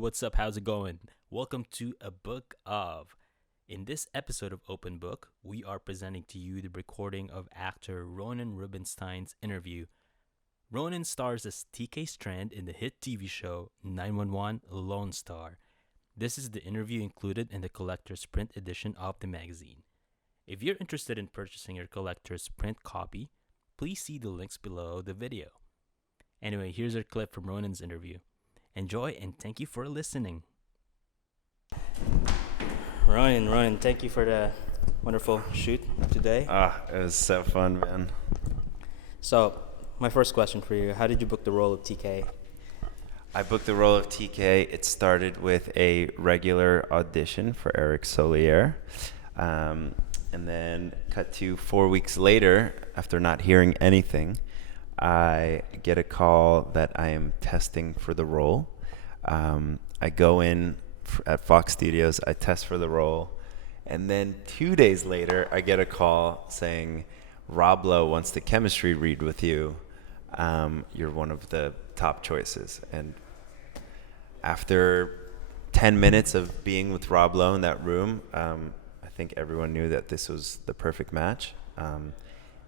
what's up? How's it going? Welcome to A Book of. In this episode of Open Book, we are presenting to you the recording of actor Ronen Rubinstein's interview. Ronen stars as TK Strand in the hit TV show 911 Lonestar. This is the interview included in the collector's print edition of the magazine. If you're interested in purchasing your collector's print copy, please see the links below the video. Anyway, here's our clip from Ronen's interview. Enjoy and thank you for listening. Ronen, thank you for the wonderful shoot today. It was so fun, man. So, my first question for you, how did you book the role of TK? I booked the role of TK. It started with a regular audition for Eric Solier. And then cut to 4 weeks later, after not hearing anything, I get a call that I am testing for the role. I go in at Fox Studios, I test for the role, and then 2 days later, I get a call saying, Rob Lowe wants the chemistry read with you. You're one of the top choices. And after 10 minutes of being with Rob Lowe in that room, I think everyone knew that this was the perfect match.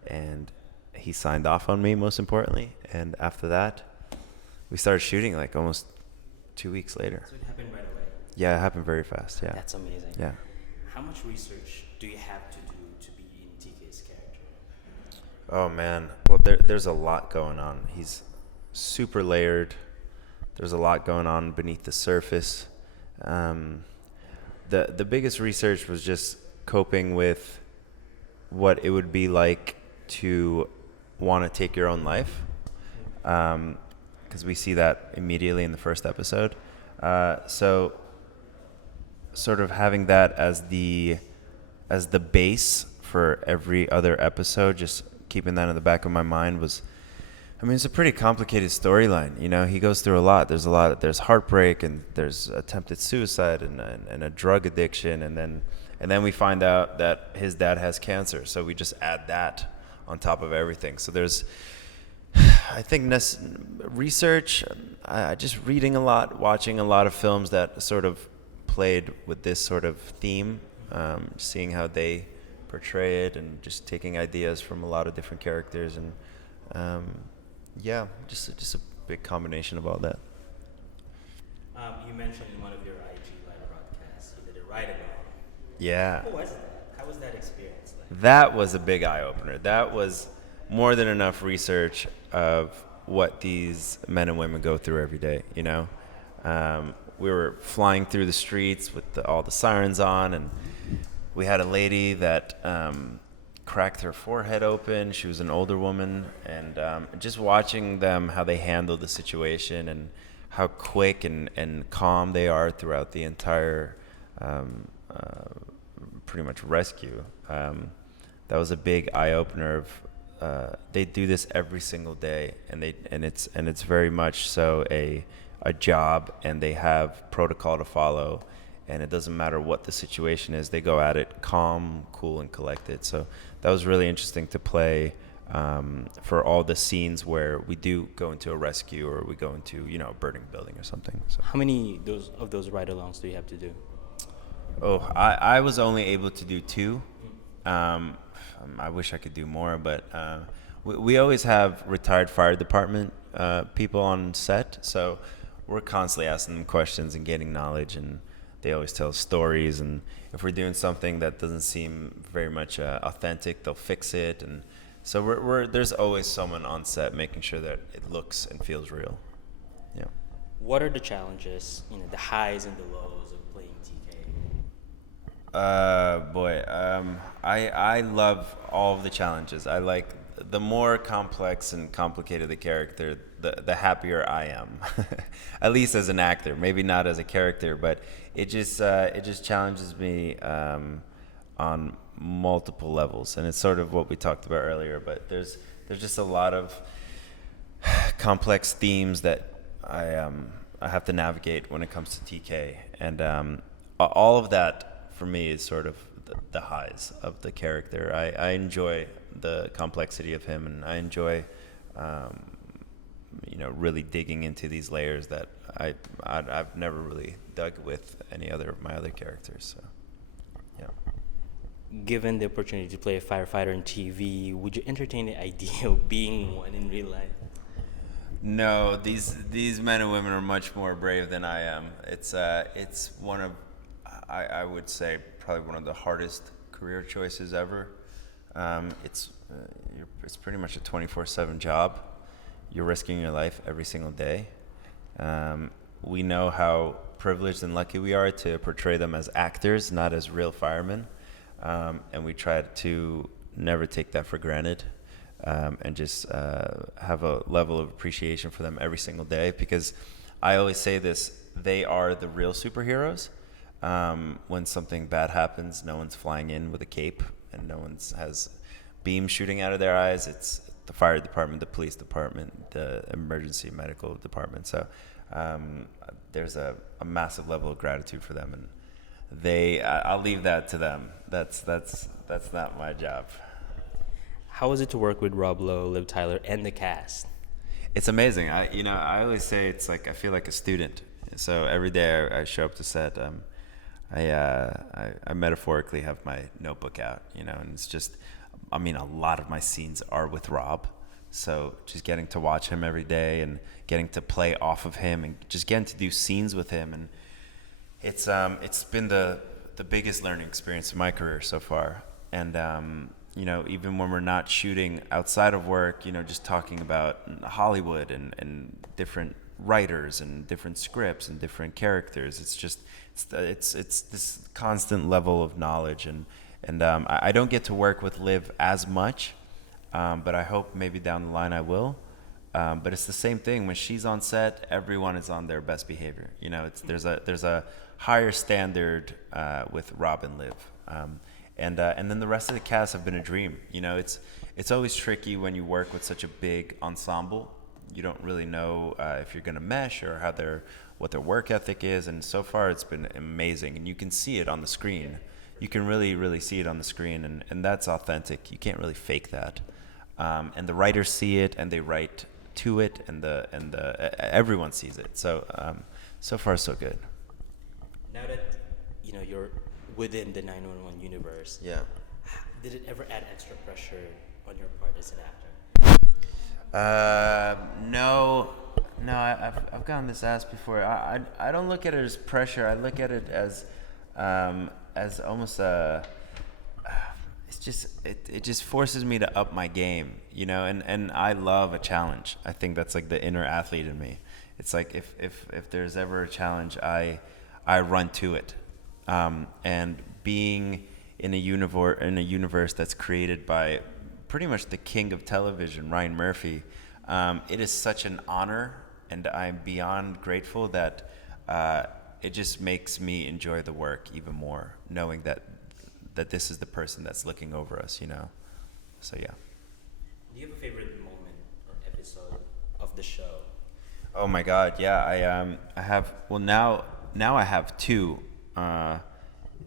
And he signed off on me, most importantly. And after that, we started shooting like almost 2 weeks later. So it happened right away? Yeah, it happened very fast, yeah. That's amazing. Yeah. How much research do you have to do to be in TK's character? Oh, man. Well, there's a lot going on. He's super layered. There's a lot going on beneath the surface. The biggest research was just coping with what it would be like to want to take your own life, because we see that immediately in the first episode. So sort of having that as the base for every other episode, just keeping that in the back of my mind was, I mean, it's a pretty complicated storyline. You know, he goes through a lot. There's heartbreak, and there's attempted suicide, and a drug addiction, and then we find out that his dad has cancer. So we just add that on top of everything. So there's, I think, research. I just reading a lot, watching a lot of films that sort of played with this sort of theme, seeing how they portray it, and just taking ideas from a lot of different characters, and yeah, just a big combination of all that. You mentioned in one of your IG live broadcasts you did a ride-along. Yeah. How was that? How was that experience like? That was a big eye-opener. That was more than enough research of what these men and women go through every day, you know? We were flying through the streets with all the sirens on, and we had a lady that cracked her forehead open. She was an older woman, and just watching them, how they handled the situation and how quick and calm they are throughout the entire pretty much rescue. That was a big eye-opener of they do this every single day, and it's very much so a job, and they have protocol to follow, and it doesn't matter what the situation is, they go at it calm, cool, and collected. So that was really interesting to play for all the scenes where we do go into a rescue, or we go into, you know, a burning building or something. So. How many of those ride-alongs do you have to do? Oh, I was only able to do 2. I wish I could do more, but we always have retired fire department people on set, so we're constantly asking them questions and getting knowledge, and they always tell stories, and if we're doing something that doesn't seem very much authentic, they'll fix it, and so there's always someone on set making sure that it looks and feels real. Yeah. What are the challenges, the highs and the lows of playing TK? I love all of the challenges. I like the more complex and complicated the character, the happier I am. At least as an actor, maybe not as a character, but it just challenges me on multiple levels, and it's sort of what we talked about earlier. But there's just a lot of complex themes that I have to navigate when it comes to TK, and all of that for me is sort of the highs of the character. I enjoy the complexity of him, and I enjoy really digging into these layers that I've never really dug with any other of my other characters. So, yeah. Given the opportunity to play a firefighter on TV, would you entertain the idea of being one in real life? No, these men and women are much more brave than I am. It's one of, I would say, probably one of the hardest career choices ever. It's pretty much a 24/7 job. You're risking your life every single day. We know how privileged and lucky we are to portray them as actors, not as real firemen. And we try to never take that for granted, and just have a level of appreciation for them every single day, because I always say this, they are the real superheroes. When something bad happens, no one's flying in with a cape and no one has beams shooting out of their eyes. It's the fire department, the police department, the emergency medical department. So there's a massive level of gratitude for them, and I'll leave that to them. That's not my job. How was it to work with Rob Lowe, Liv Tyler, and the cast? It's amazing. I always say it's like I feel like a student. So every day I show up to set, I metaphorically have my notebook out, and it's just, a lot of my scenes are with Rob. So just getting to watch him every day and getting to play off of him and just getting to do scenes with him, and it's been the biggest learning experience of my career so far. And even when we're not shooting outside of work, just talking about Hollywood and different writers and different scripts and different characters, it's this constant level of knowledge, and I don't get to work with Liv as much, but I hope maybe down the line I will. But it's the same thing when she's on set. Everyone is on their best behavior. There's a higher standard with Rob and Liv, and then the rest of the cast have been a dream. It's always tricky when you work with such a big ensemble. You don't really know if you're gonna mesh or what their work ethic is. And so far, it's been amazing, and you can see it on the screen. You can really, really see it on the screen, and that's authentic. You can't really fake that. And the writers see it, and they write to it, and everyone sees it. So so far so good. Now that you're within the 911 universe, Yeah. did it ever add extra pressure on your part as an actor? No. I've gotten this asked before. I don't look at it as pressure. I look at it as almost it just forces me to up my game, and I love a challenge. I think that's like the inner athlete in me. It's like if there's ever a challenge, I run to it. And being in a universe that's created by pretty much the king of television, Ryan Murphy, it is such an honor, and I'm beyond grateful that it just makes me enjoy the work even more, knowing that this is the person that's looking over us, So yeah. Do you have a favorite moment or episode of the show? Oh my God, yeah. I have. Well, now I have two.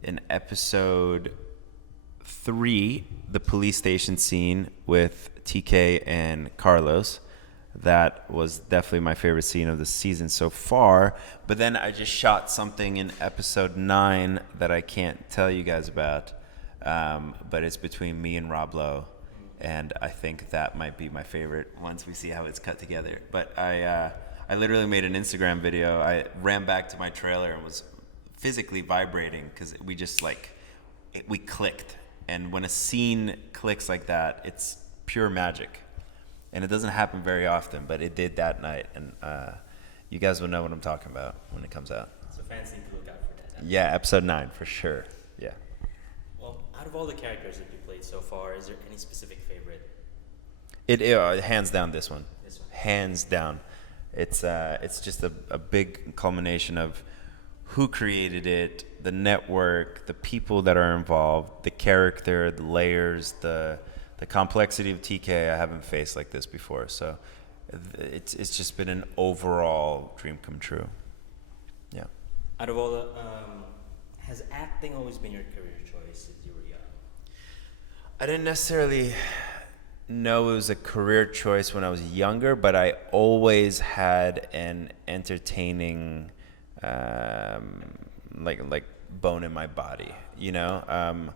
In episode 3, the police station scene with TK and Carlos. That was definitely my favorite scene of the season so far. But then I just shot something in episode 9 that I can't tell you guys about. But it's between me and Rob Lowe. And I think that might be my favorite once we see how it's cut together. But I literally made an Instagram video. I ran back to my trailer and was physically vibrating because we just we clicked. And when a scene clicks like that, it's pure magic. And it doesn't happen very often, but it did that night. And you guys will know what I'm talking about when it comes out. So fans need to look out for that. Yeah, episode 9 for sure. Yeah. Well, out of all the characters that you played so far, is there any specific favorite? It hands down this one. This one. Hands down. It's just a big culmination of who created it, the network, the people that are involved, the character, the layers, the complexity of TK. I haven't faced like this before, so it's just been an overall dream come true. Yeah. Out of all the, has acting always been your career choice since you were young? I didn't necessarily know it was a career choice when I was younger, but I always had an entertaining, like bone in my body. You know,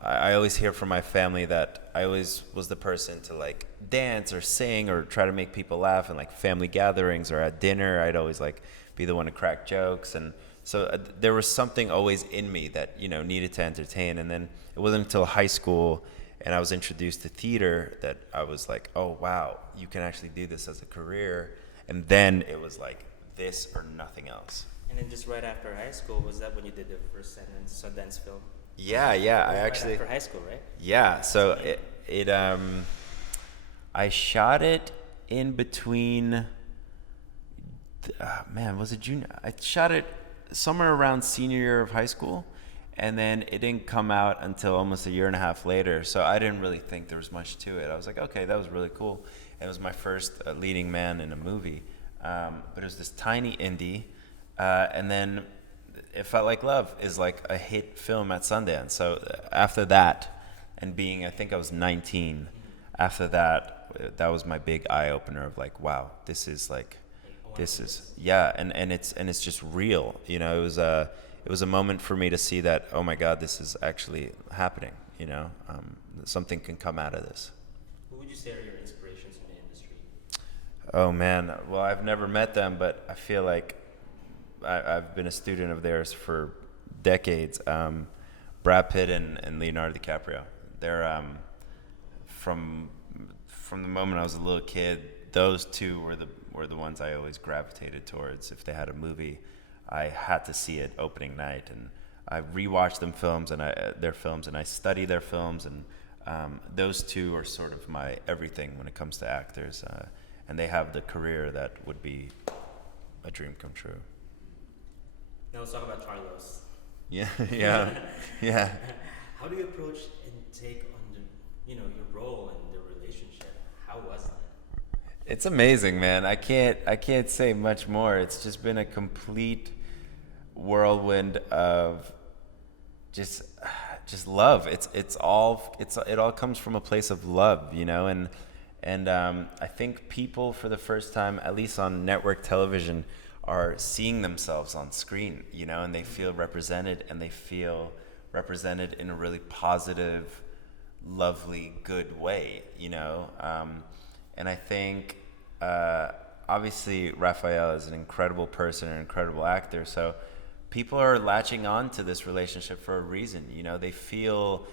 I always hear from my family that I always was the person to like dance or sing or try to make people laugh in like family gatherings or at dinner. I'd always like be the one to crack jokes, and so there was something always in me that needed to entertain. And then it wasn't until high school and I was introduced to theater that I was like, oh wow, you can actually do this as a career. And then it was like this or nothing else. And then just right after high school, was that when you did the first Sundance film? Yeah, I actually. Right after high school, right? Yeah, so I shot it in between. Was it junior? I shot it somewhere around senior year of high school, and then it didn't come out until almost a year and a half later. So I didn't really think there was much to it. I was like, okay, that was really cool. It was my first leading man in a movie, but it was this tiny indie, and then It Felt Like Love is like a hit film at Sundance. So after that, and being, I think I was 19, after that, that was my big eye opener of like, wow, this is like, and it's just real. It was a moment for me to see that, oh my God, this is actually happening. Something can come out of this. Who would you say are your inspirations in the industry? Oh man, well, I've never met them, but I feel like I've been a student of theirs for decades. Brad Pitt and Leonardo Dicaprio. They're from the moment I was a little kid. Those two were the ones I always gravitated towards. If they had a movie, I had to see it opening night, and I rewatch their films, and I study their films, and those two are sort of my everything when it comes to actors, and they have the career that would be a dream come true. Now let's talk about Carlos. Yeah. How do you approach and take on your role and the relationship? How was that? It's amazing, man. I can't say much more. It's just been a complete whirlwind of just love. It all comes from a place of love, and I think people for the first time, at least on network television, are seeing themselves on screen, and they feel represented, and they feel represented in a really positive, lovely, good way, and I think obviously Raphael is an incredible person, an incredible actor, so people are latching on to this relationship for a reason. They feel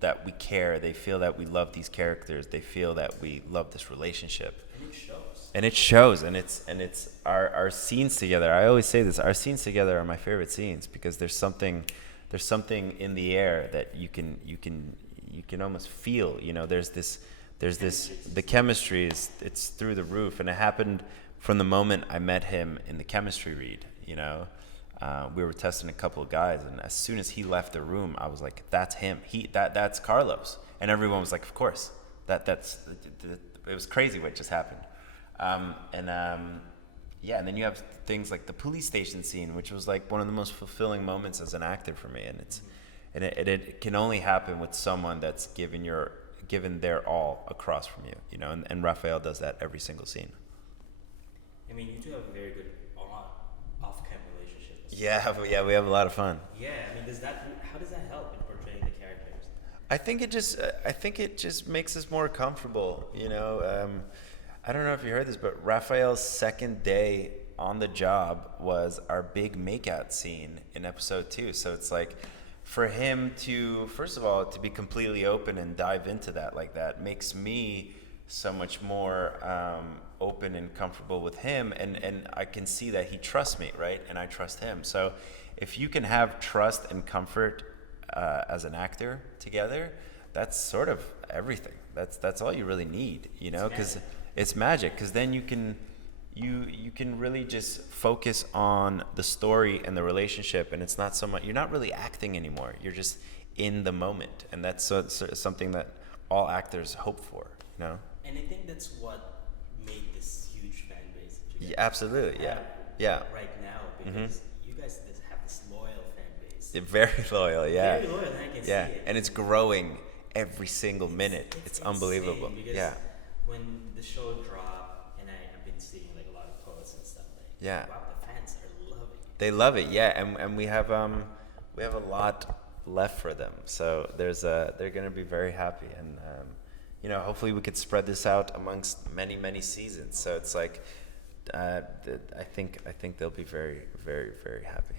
that we care, they feel that we love these characters, they feel that we love this relationship. And it shows, and it's our scenes together. I always say this: our scenes together are my favorite scenes because there's something in the air that you can almost feel. There's this the chemistry it's through the roof, and it happened from the moment I met him in the chemistry read. We were testing a couple of guys, and as soon as he left the room, I was like, "That's him. That's Carlos," and everyone was like, "Of course, that's." It was crazy what just happened. And then you have things like the police station scene, which was like one of the most fulfilling moments as an actor for me. And it can only happen with someone that's given their all across from you, and Raphael does that every single scene. I mean, you two have a very good off-cam relationship. Yeah, we have a lot of fun. Yeah, I mean, how does that help in portraying the characters? I think it just makes us more comfortable, I don't know if you heard this, but Raphael's second day on the job was our big makeout scene in episode 2. So it's like, for him to, first of all, to be completely open and dive into that like that makes me so much more open and comfortable with him. And I can see that he trusts me, right? And I trust him. So if you can have trust and comfort as an actor together, that's sort of everything. That's all you really need, because it's magic, because then you can really just focus on the story and the relationship, and it's not so much, you're not really acting anymore, you're just in the moment, and that's something that all actors hope for, And I think that's what made this huge fan base that you guys absolutely, yeah. right now, because you guys have this loyal fan base. Very loyal, yeah. Very loyal, and I can see it. And it's growing every single minute. It's unbelievable. Because Yeah. when the show dropped, and I've been seeing like a lot of posts and stuff like, Yeah. wow, the fans are loving it. They love it, yeah, and we have a lot left for them. So they're gonna be very happy, and hopefully we could spread this out amongst many seasons. So it's like, I think they'll be very very happy.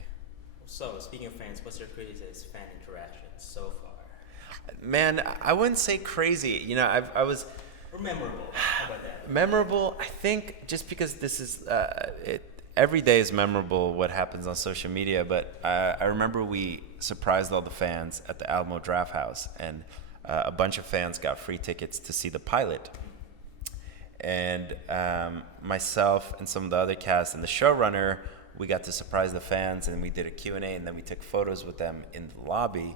So speaking of fans, what's your craziest fan interaction so far? Man, I wouldn't say crazy. I was Or memorable? How about that? memorable. I think just because this is every day is memorable what happens on social media, but I remember we surprised all the fans at the Alamo Draft House, and a bunch of fans got free tickets to see the pilot. And myself and some of the other cast and the showrunner, we got to surprise the fans, and we did a Q&A, and then we took photos with them in the lobby.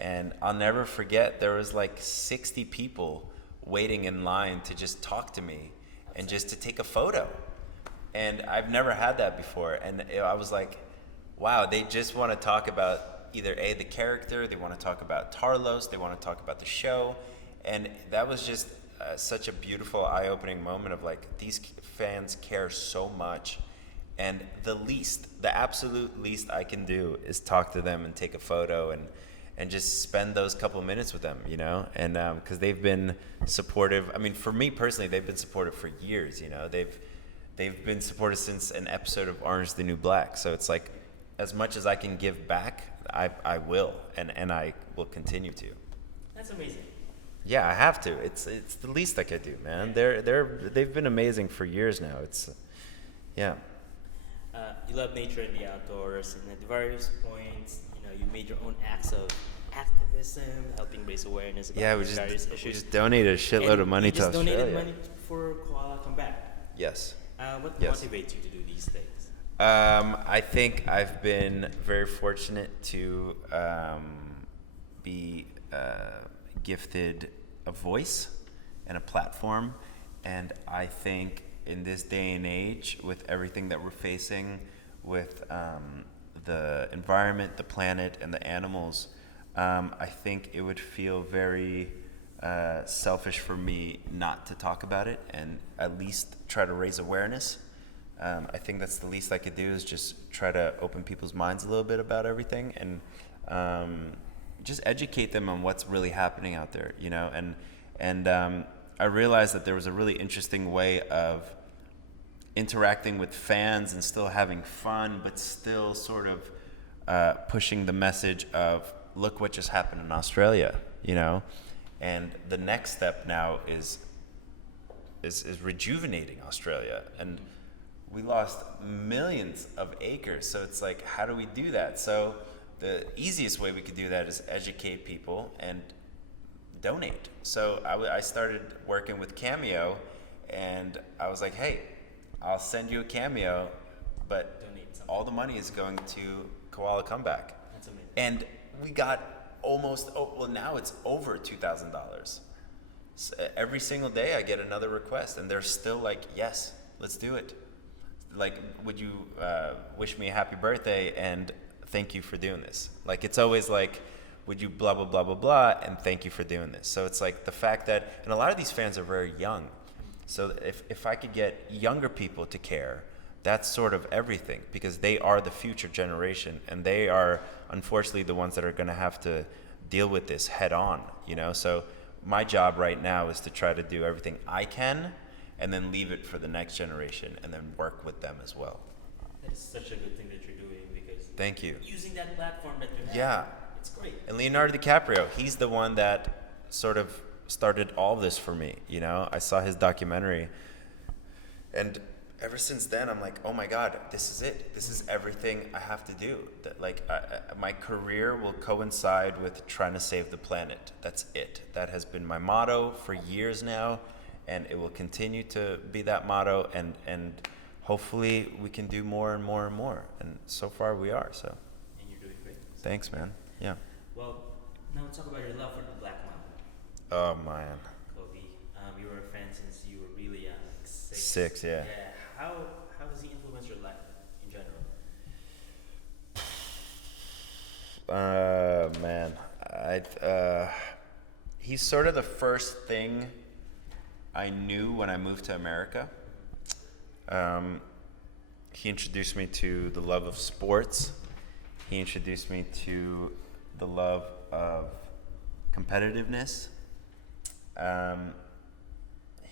And I'll never forget, there was like 60 people waiting in line to just talk to me and just to take a photo. And I've never had that before. And I was like, wow, they just want to talk about either the character, they want to talk about Tarlos, they want to talk about the show. And that was just such a beautiful, eye-opening moment of like, these fans care so much. And the absolute least I can do is talk to them and take a photo and just spend those couple minutes with them, and because they've been supportive. I mean, for me personally, they've been supportive for years. They've been supportive since an episode of Orange is the New Black. So it's like, as much as I can give back, I will, and I will continue to. That's amazing. Yeah, I have to. It's the least I could do, man. They've been amazing for years now. Yeah. You love nature and the outdoors, and at various points, you made your own acts of activism, helping raise awareness about various issues. We just donated a shitload of money to Australia. You just donated money for Koala Comeback. Yes. What motivates you to do these things? I think I've been very fortunate to be gifted a voice and a platform, and I think in this day and age, with everything that we're facing, with the environment, the planet, and the animals, I think it would feel very selfish for me not to talk about it and at least try to raise awareness. I think that's the least I could do, is just try to open people's minds a little bit about everything, and just educate them on what's really happening out there, and I realized that there was a really interesting way of interacting with fans and still having fun, but still sort of pushing the message of, look what just happened in Australia, and the next step now is rejuvenating Australia. And we lost millions of acres, so it's like, how do we do that? So the easiest way we could do that is educate people and donate. So I started working with Cameo, and I was like, hey, I'll send you a cameo, but all the money is going to Koala Comeback. That's amazing. And we got now it's over $2,000. So every single day I get another request, and they're still like, yes, let's do it. Like, would you wish me a happy birthday and thank you for doing this? Like, it's always like, would you blah, blah, blah, blah, blah, and thank you for doing this. So it's like the fact that, and a lot of these fans are very young. So if I could get younger people to care, that's sort of everything, because they are the future generation, and they are unfortunately the ones that are going to have to deal with this head on, So my job right now is to try to do everything I can, and then leave it for the next generation, and then work with them as well. That is such a good thing that you're doing, because thank you. Using that platform that you have, yeah, it's great. And Leonardo DiCaprio, he's the one that sort of started all this for me. I saw his documentary, and ever since then I'm like, oh my God, this is it. This is everything I have to do. That, like, my career will coincide with trying to save the planet. That's it. That has been my motto for years now, and it will continue to be that motto, and hopefully we can do more and more and more, and so far we are. So and you're doing great. Thanks, man. Yeah. Well, now talk about your love for the Black Mamba. Oh man. Kobe, you were a fan since you were really young, like 6. 6, yeah. Yeah. How has he influenced your life in general? Man, he's sort of the first thing I knew when I moved to America. He introduced me to the love of sports. He introduced me to the love of competitiveness.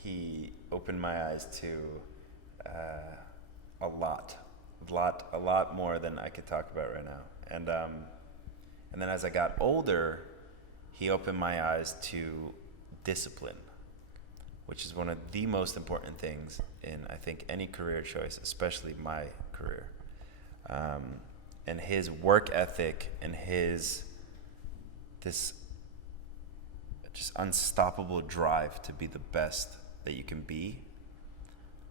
He opened my eyes to a lot more than I could talk about right now. And then as I got older, he opened my eyes to discipline, which is one of the most important things in, I think, any career choice, especially my career. And his work ethic and this just unstoppable drive to be the best that you can be,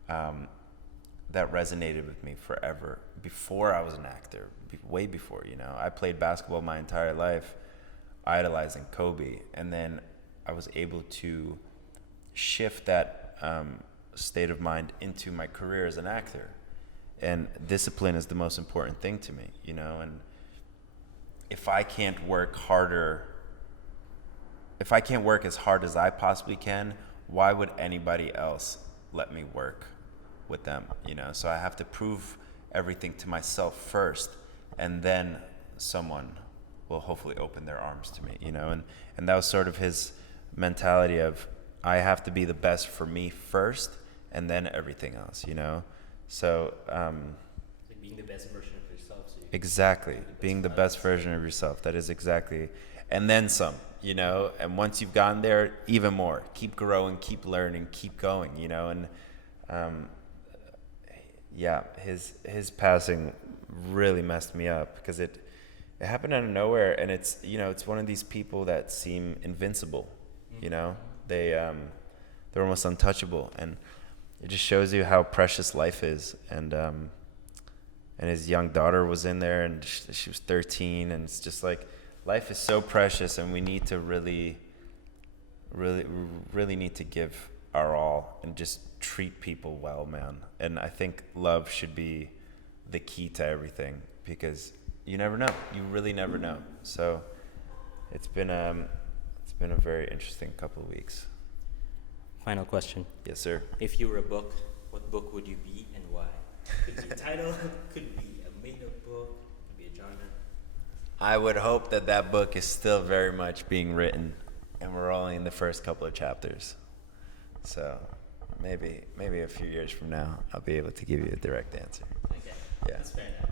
that resonated with me forever. Before I was an actor, way before, I played basketball my entire life, idolizing Kobe, and then I was able to shift that state of mind into my career as an actor. And discipline is the most important thing to me, and if I can't work as hard as I possibly can, why would anybody else let me work with them, So I have to prove everything to myself first, and then someone will hopefully open their arms to me, and that was sort of his mentality of, I have to be the best for me first, and then everything else, So like being the best version of yourself. So exactly, being the best version of yourself. That is exactly, and then some, And once you've gotten there, even more. Keep growing, keep learning, keep going, And yeah, his passing really messed me up because it happened out of nowhere, and it's it's one of these people that seem invincible, they're almost untouchable, and it just shows you how precious life is. And his young daughter was in there, and she was 13, and it's just like, life is so precious, and we need to really need to give our all and just treat people well, man. And I think love should be the key to everything, because you never know. You really never know. So it's been a very interesting couple of weeks. Final question. Yes, sir. If you were a book, what book would you be and why? Could be a title, could be a made-up book, could be a genre. I would hope that book is still very much being written, and we're only in the first couple of chapters. So maybe a few years from now, I'll be able to give you a direct answer. Okay. Yeah. That's fair enough.